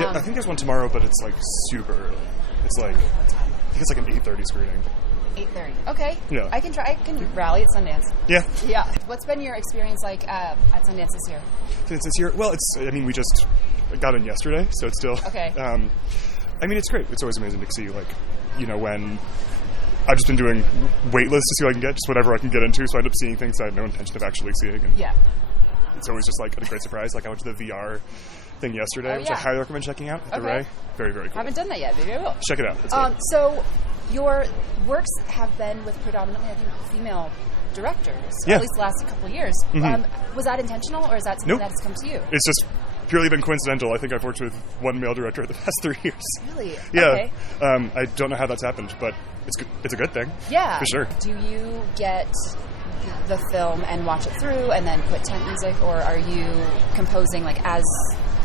Yeah, I think there's one tomorrow, but it's like super early. It's like, what time? I think it's like an 8:30 screening. 8:30. Okay. Yeah. I can rally at Sundance. Yeah. Yeah. What's been your experience like at Sundance this year? Since this year, well, we just got in yesterday, so it's still... Okay. It's great. It's always amazing to see, when... I've just been doing wait lists to see what I can get, just whatever I can get into, so I end up seeing things I had no intention of actually seeing. And yeah. It's always just, a great surprise. I went to the VR thing yesterday, which I highly recommend checking out at the Ray. Very, very cool. I haven't done that yet. Maybe I will. Check it out. It's good. So your works have been with predominantly, I think, female directors, at least the last couple of years. Mm-hmm. Was that intentional, or is that something that has come to you? It's just purely been coincidental. I think I've worked with one male director the past 3 years. Really? Yeah. Okay. I don't know how that's happened, but it's a good thing. Yeah. For sure. Do you get the film and watch it through and then put tent music, or are you composing as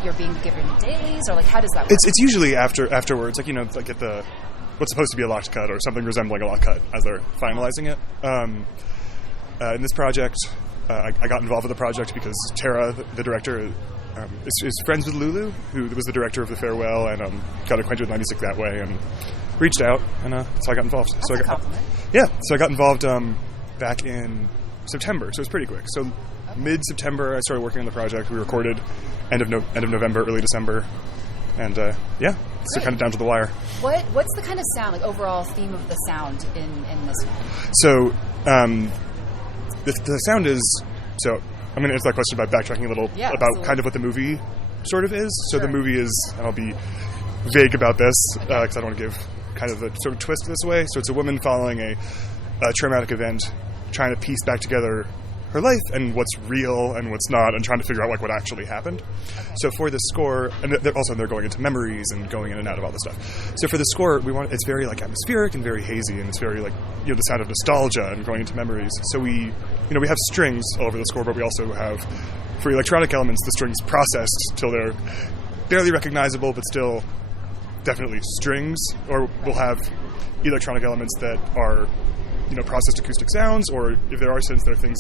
you're being given dailies, or how does that work? It's usually afterwards, get the what's supposed to be a locked cut or something resembling a locked cut as they're finalizing it. In this project, I got involved with the project because Tara, the director, is friends with Lulu, who was the director of The Farewell, and got acquainted with 96 that way, and reached out, and so I got involved. That's a compliment. Yeah, so I got involved back in September, so it was pretty quick. So mid-September, I started working on the project. We recorded end of November, early December, and so kind of down to the wire. What's the kind of sound, overall theme of the sound in this film? So the sound is I'm going to answer that question by backtracking a little about absolutely. kind of what the movie sort of is. So Sure. the movie is, and I'll be vague about this because I don't want to give kind of a sort of twist this way. So it's a woman following a traumatic event, trying to piece back together her life and what's real and what's not, and trying to figure out what actually happened. Okay. So for the score, and they're going into memories and going in and out of all this stuff. So for the score, it's very atmospheric and very hazy, and it's very the sound of nostalgia and going into memories. So we have strings all over the score, but we also have, for electronic elements, the strings processed till they're barely recognizable, but still definitely strings. Or we'll have electronic elements that are processed acoustic sounds, or if there are synths, there are things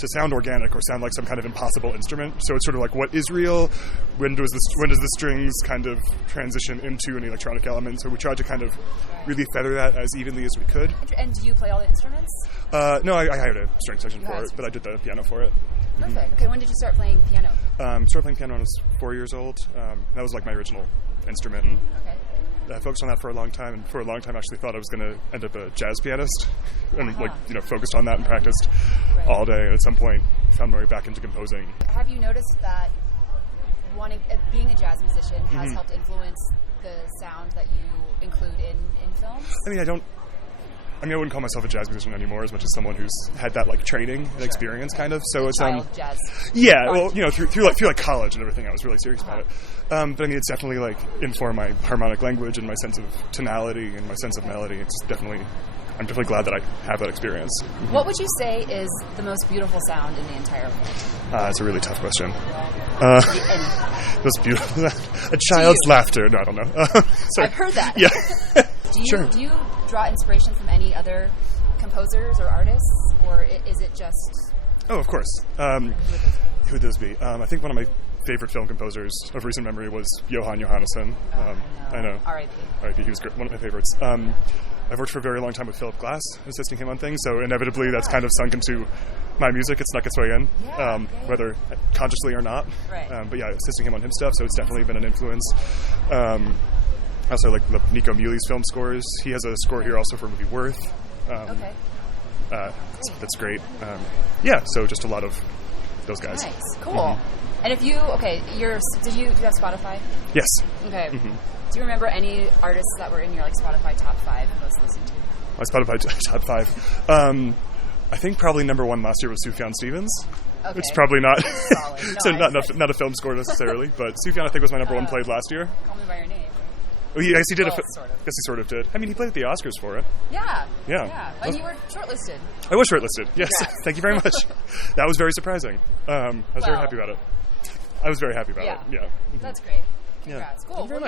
to sound organic or sound like some kind of impossible instrument. So it's sort of what is real, when does the strings kind of transition into an electronic element. So we tried to kind of really feather that as evenly as we could. And do you play all the instruments? No, I hired a string section for it, but I did the piano for it. Perfect. Mm-hmm. Okay, when did you start playing piano? Started playing piano when I was 4 years old. That was my original instrument. And I focused on that for a long time, and for a long time actually thought I was going to end up a jazz pianist, and focused on that and practiced all day. And at some point, found my way back into composing. Have you noticed that being a jazz musician has helped influence the sound that you include in films? I wouldn't call myself a jazz musician anymore as much as someone who's had that training and experience kind of. So it's jazz. Yeah, well, through college and everything, I was really serious about it. But it's definitely informed my harmonic language and my sense of tonality and my sense of melody. I'm definitely glad that I have that experience. What would you say is the most beautiful sound in the entire film? It's a really tough question. Most beautiful, a child's laughter. No, I don't know. I've heard that. Yeah. Do you draw inspiration from any other composers or artists, or is it just... Oh, of course. Who would those be? I think one of my favorite film composers of recent memory was Johan Johannesson. I know. R.I.P. He was one of my favorites. I've worked for a very long time with Philip Glass, assisting him on things, so inevitably that's kind of sunk into my music. It snuck its way in, whether consciously or not. Right. But yeah, assisting him on his stuff, so it's definitely been an influence. I also like Nico Miele's film scores. He has a score here also for movie Worth. That's great. So just a lot of those guys. Nice, cool. Mm-hmm. And if you, do you have Spotify? Yes. Okay. Mm-hmm. Do you remember any artists that were in your Spotify top 5 most listened to? My Spotify top 5. I think probably number 1 last year was Sufjan Stevens. Okay. It's probably not solid. No, not a film score necessarily, but Sufjan I think was my number 1 played last year. Call Me By Your Name. Well, yes, he did. Sort of. Yes, he sort of did. He played at the Oscars for it. Yeah. And you were shortlisted. I was shortlisted. Yes. Congrats. Thank you very much. That was very surprising. I was very happy about it. I was very happy about it. Yeah. That's great. Congrats. Yeah. Cool. Thank you very much.